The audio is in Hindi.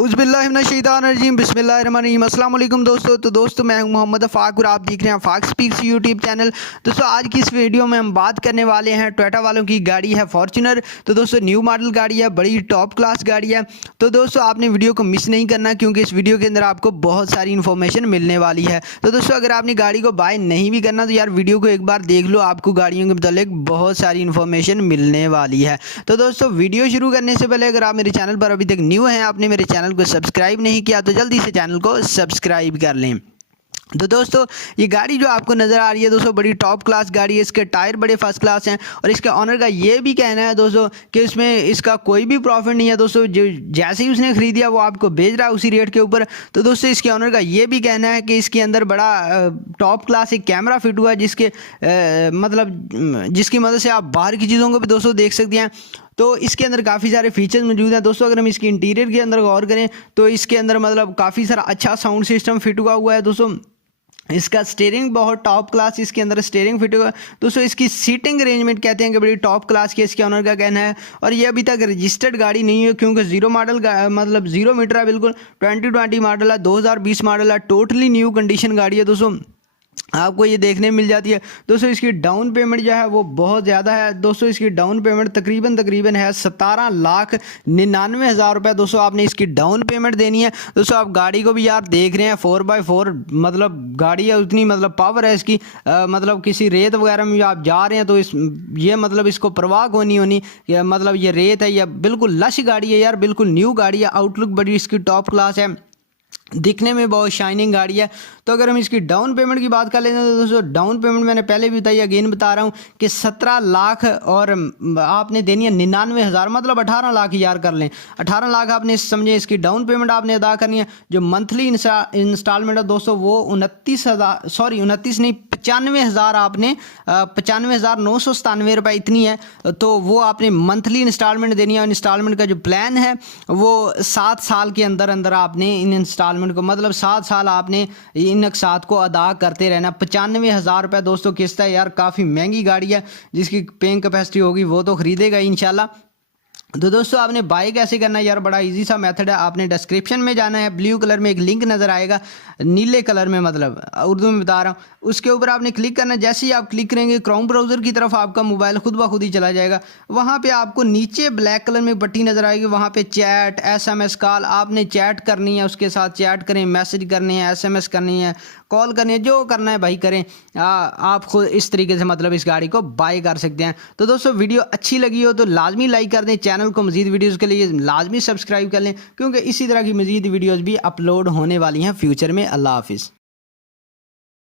उज़बिल्लाहिमिनश्शैतानिर्रजीम बिस्मिल्लाहिर्रहमानिर्रहीम। अस्सलाम वालेकुम दोस्तों। तो दोस्तों मैं हूं मोहम्मद अफाक और आप देख रहे हैं अफाक स्पीक्स यूट्यूब चैनल। दोस्तों आज की इस वीडियो में हम बात करने वाले हैं टोयोटा वालों की गाड़ी है फॉर्च्यूनर। तो दोस्तों न्यू मॉडल गाड़ी है, बड़ी टॉप क्लास गाड़ी है। तो दोस्तों आपने वीडियो को मिस नहीं करना क्योंकि इस वीडियो के अंदर आपको बहुत सारी इन्फॉर्मेशन मिलने वाली है। तो दोस्तों अगर आपने गाड़ी को बाय नहीं भी करना तो यार वीडियो को एक बार देख लो, आपको गाड़ियों के मतलब बहुत सारी इन्फॉर्मेशन मिलने वाली है। तो दोस्तों वीडियो शुरू करने से पहले अगर आप मेरे चैनल पर अभी तक न्यू हैं, आपने मेरे चैनल को सब्सक्राइब नहीं किया तो जल्दी से चैनल को सब्सक्राइब कर लें। तो दोस्तों ये गाड़ी जो आपको नज़र आ रही है दोस्तों बड़ी टॉप क्लास गाड़ी है। इसके टायर बड़े फर्स्ट क्लास हैं और इसके ऑनर का ये भी कहना है दोस्तों कि इसमें इसका कोई भी प्रॉफिट नहीं है दोस्तों। जो जैसे ही उसने ख़रीदा वो आपको भेज रहा है उसी रेट के ऊपर। तो दोस्तों इसके ऑनर का ये भी कहना है कि इसके अंदर बड़ा टॉप क्लास एक कैमरा फिट हुआ है जिसके जिसकी मदद से आप बाहर की चीज़ों को भी दोस्तों देख सकते हैं। तो इसके अंदर काफ़ी सारे फीचर्स मौजूद हैं दोस्तों। अगर हम इसके इंटीरियर के अंदर गौर करें तो इसके अंदर मतलब काफ़ी सारा अच्छा साउंड सिस्टम फिट हुआ है दोस्तों। इसका स्टीयरिंग बहुत टॉप क्लास इसके अंदर स्टीयरिंग फिट हुआ दोस्तों। इसकी सीटिंग अरेंजमेंट कहते हैं कि बड़ी टॉप क्लास की इसके ऑनर का कहना है। और ये अभी तक रजिस्टर्ड गाड़ी नहीं है क्योंकि जीरो मॉडल मतलब जीरो मीटर है, बिल्कुल 2020 मॉडल है, 2020 मॉडल है, टोटली न्यू कंडीशन गाड़ी है दोस्तों। आपको ये देखने मिल जाती है दोस्तों। इसकी डाउन पेमेंट जो है वो बहुत ज़्यादा है दोस्तों। इसकी डाउन पेमेंट तकरीबन है 17,99,000 रुपये दोस्तों। आपने इसकी डाउन पेमेंट देनी है दोस्तों। आप गाड़ी को भी यार देख रहे हैं 4x4 मतलब गाड़ी है, उतनी मतलब पावर है इसकी। मतलब किसी रेत वगैरह में आप जा रहे हैं तो ये मतलब इसको परवाह को नहीं होनी मतलब ये रेत है या बिल्कुल लश गाड़ी है यार, बिल्कुल न्यू गाड़ी है। आउटलुक बड़ी इसकी टॉप क्लास है, दिखने में बहुत शाइनिंग गाड़ी है। तो अगर हम इसकी डाउन पेमेंट की बात कर लेते हैं तो दोस्तों डाउन पेमेंट मैंने पहले भी बताई, अगेन बता रहा हूँ कि 17 लाख और आपने देनी है 99,000 मतलब 18 लाख यार कर लें। 18 लाख आपने समझे इसकी डाउन पेमेंट आपने अदा करनी है। जो मंथली इंस्टॉलमेंट है दोस्तों वो 29 नहीं 95,000 आपने 95,997 रुपये इतनी है। तो वो आपने मंथली इंस्टॉलमेंट देनी है। इंस्टॉलमेंट का जो प्लान है वो 7 साल के अंदर अंदर आपने इन इंस्टॉलमेंट को मतलब 7 साल आपने इन अक़सात को अदा करते रहना। 95,000 रुपये दोस्तों किस्त है यार, काफ़ी महंगी गाड़ी है। जिसकी पेइंग कैपेसिटी होगी वो तो ख़रीदेगा इंशाल्लाह। तो दोस्तों आपने बाय कैसे करना है यार, बड़ा इजी सा मेथड है। आपने डिस्क्रिप्शन में जाना है, ब्लू कलर में एक लिंक नज़र आएगा, नीले कलर में मतलब उर्दू में बता रहा हूँ, उसके ऊपर आपने क्लिक करना है। जैसे ही आप क्लिक करेंगे क्रोम ब्राउज़र की तरफ आपका मोबाइल खुद ब खुद ही चला जाएगा। वहाँ पे आपको नीचे ब्लैक कलर में पट्टी नज़र आएगी, वहाँ पे चैट SMS कॉल आपने चैट करनी है, उसके साथ चैट करें, मैसेज करने हैं, SMS करनी है, कॉल करनी है, जो करना है भाई करें। आप खुद इस तरीके से मतलब इस गाड़ी को बाय कर सकते हैं। तो दोस्तों वीडियो अच्छी लगी हो तो लाजमी लाइक कर दें, चैनल को मज़ीद वीडियोज़ के लिए लाजमी सब्सक्राइब कर लें क्योंकि इसी तरह की मज़ीद वीडियोज़ भी अपलोड होने वाली हैं फ्यूचर में। अल्लाह हाफिज़।